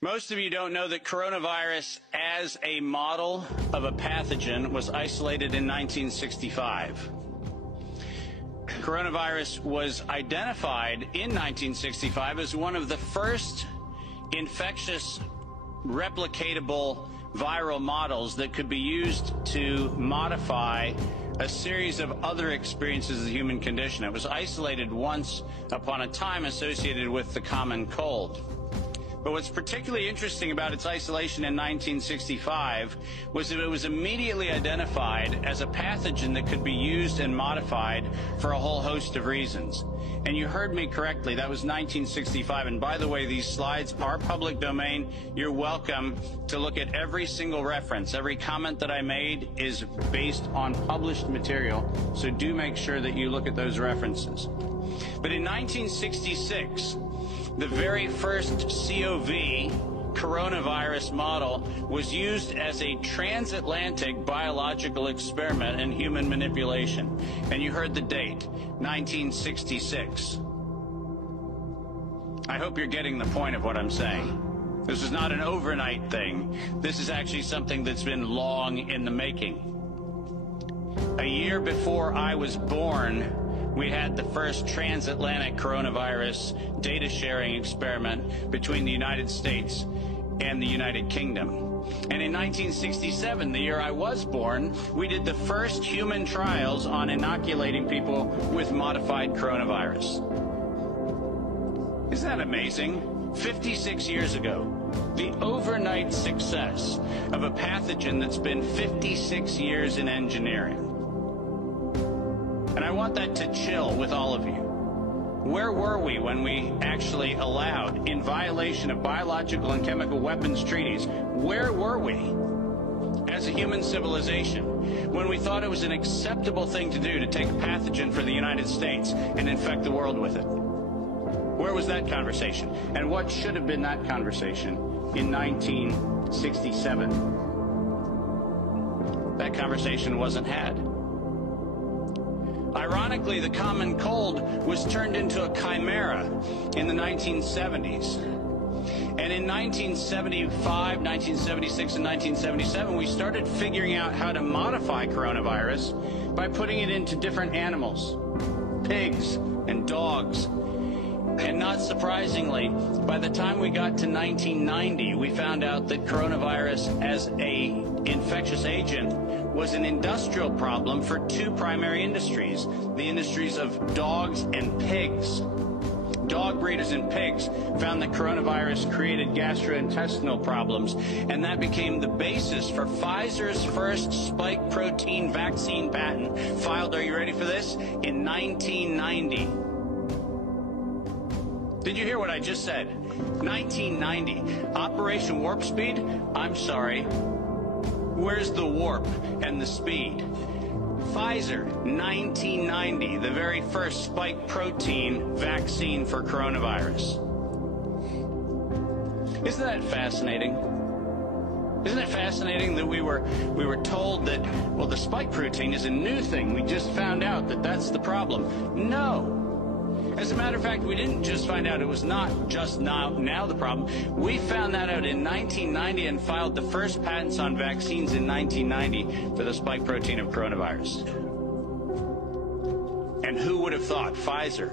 Most of you don't know that coronavirus as a model of a pathogen was isolated in 1965. Coronavirus was identified in 1965 as one of the first infectious replicatable viral models that could be used to modify a series of other experiences of the human condition. It was isolated once upon a time associated with the common cold. But what's particularly interesting about its isolation in 1965 was that it was immediately identified as a pathogen that could be used and modified for a whole host of reasons. And you heard me correctly, that was 1965. And by the way, these slides are public domain. You're welcome to look at every single reference. Every comment that I made is based on published material, so do make sure that you look at those references. But in 1966, the very first CoV coronavirus model was used as a transatlantic biological experiment in human manipulation. And you heard the date, 1966. I hope you're getting the point of what I'm saying. This is not an overnight thing. This is actually something that's been long in the making. A year before I was born, we had the first transatlantic coronavirus data sharing experiment between the United States and the United Kingdom. And in 1967, the year I was born, we did the first human trials on inoculating people with modified coronavirus. Isn't that amazing? 56 years ago, the overnight success of a pathogen that's been 56 years in engineering. And I want that to chill with all of you. Where were we when we actually allowed, in violation of biological and chemical weapons treaties, where were we as a human civilization when we thought it was an acceptable thing to do to take a pathogen for the United States and infect the world with it? Where was that conversation? And what should have been that conversation in 1967? That conversation wasn't had. Ironically, the common cold was turned into a chimera in the 1970s. And in 1975, 1976, and 1977, we started figuring out how to modify coronavirus by putting it into different animals, pigs and dogs. And not surprisingly, by the time we got to 1990, we found out that coronavirus as an infectious agent was an industrial problem for two primary industries, the industries of dogs and pigs. Dog breeders and pigs found that coronavirus created gastrointestinal problems, and that became the basis for Pfizer's first spike protein vaccine patent, filed, are you ready for this, in 1990. Did you hear what I just said? 1990. Operation Warp Speed? I'm sorry. Where's the warp and the speed? Pfizer, 1990, the very first spike protein vaccine for coronavirus. Isn't that fascinating? Isn't it fascinating that we were told that, well, the spike protein is a new thing. We just found out that that's the problem. No. As a matter of fact, we didn't just find out it was not just now the problem. We found that out in 1990 and filed the first patents on vaccines in 1990 for the spike protein of coronavirus. And who would have thought? Pfizer.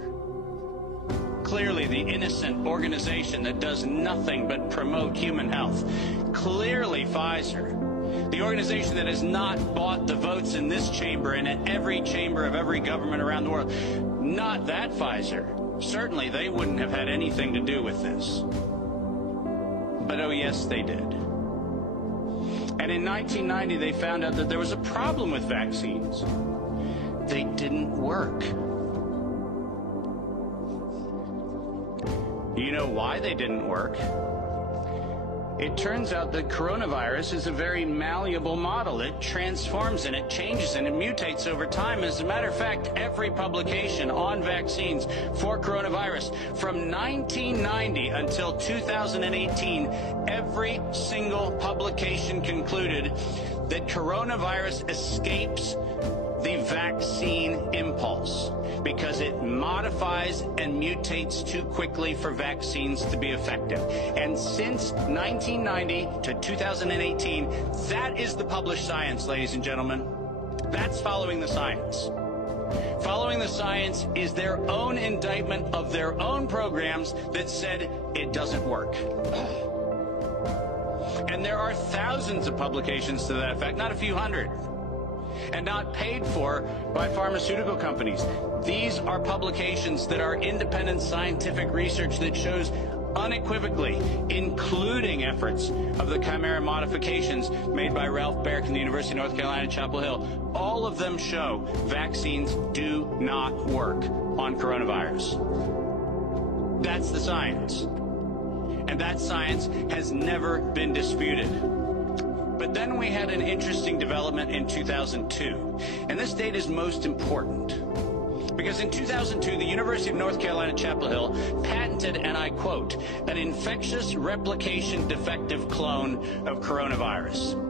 Clearly the innocent organization that does nothing but promote human health. Clearly Pfizer. The organization that has not bought the votes in this chamber and in every chamber of every government around the world. Not that Pfizer. Certainly they wouldn't have had anything to do with this. But oh yes, they did. And in 1990 they found out that there was a problem with vaccines. They didn't work. You know why they didn't work? It turns out that coronavirus is a very malleable model. It transforms and it changes and it mutates over time. As a matter of fact, every publication on vaccines for coronavirus from 1990 until 2018, every single publication concluded that coronavirus escapes the vaccine impulse because it modifies and mutates too quickly for vaccines to be effective. And since 1990 to 2018, that is the published science, ladies and gentlemen. That's following the science. Following the science is their own indictment of their own programs that said it doesn't work. And there are thousands of publications to that effect, not a few hundred, and not paid for by pharmaceutical companies. These are publications that are independent scientific research that shows unequivocally, including efforts of the chimera modifications made by Ralph Baric and the University of North Carolina, Chapel Hill. All of them show vaccines do not work on coronavirus. That's the science. And that science has never been disputed. But then we had an interesting development in 2002. And this date is most important. Because in 2002, the University of North Carolina, Chapel Hill patented, and I quote, an infectious replication defective clone of coronavirus.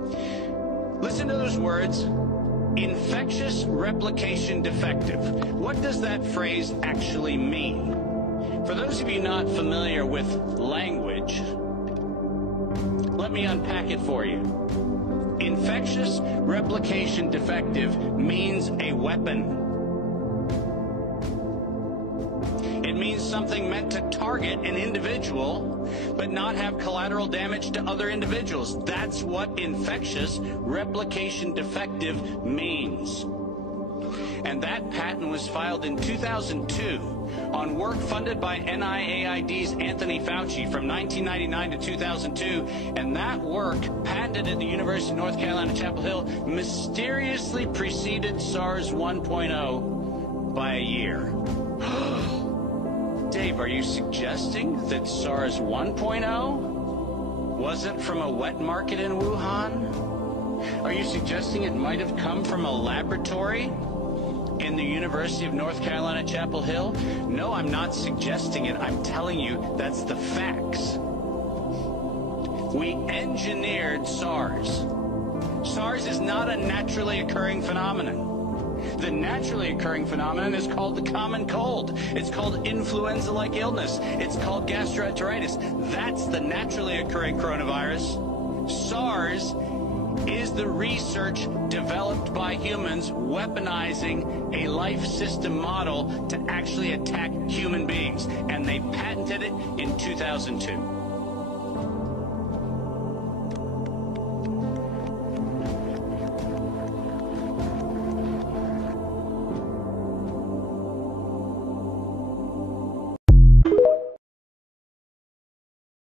Listen to those words, infectious replication defective. What does that phrase actually mean? For those of you not familiar with language, let me unpack it for you. Infectious replication defective means a weapon. It means something meant to target an individual, but not have collateral damage to other individuals. That's what infectious replication defective means. And that patent was filed in 2002 on work funded by NIAID's Anthony Fauci from 1999 to 2002. And that work, patented at the University of North Carolina, Chapel Hill, mysteriously preceded SARS 1.0 by a year. Dave, are you suggesting that SARS 1.0 wasn't from a wet market in Wuhan? Are you suggesting it might have come from a laboratory in the University of North Carolina, Chapel Hill? No, I'm not suggesting it. I'm telling you that's the facts. We engineered SARS. SARS is not a naturally occurring phenomenon. The naturally occurring phenomenon is called the common cold. It's called influenza-like illness. It's called gastroenteritis. That's the naturally occurring coronavirus. SARS is the research developed by humans weaponizing a life system model to actually attack human beings. And they patented it in 2002.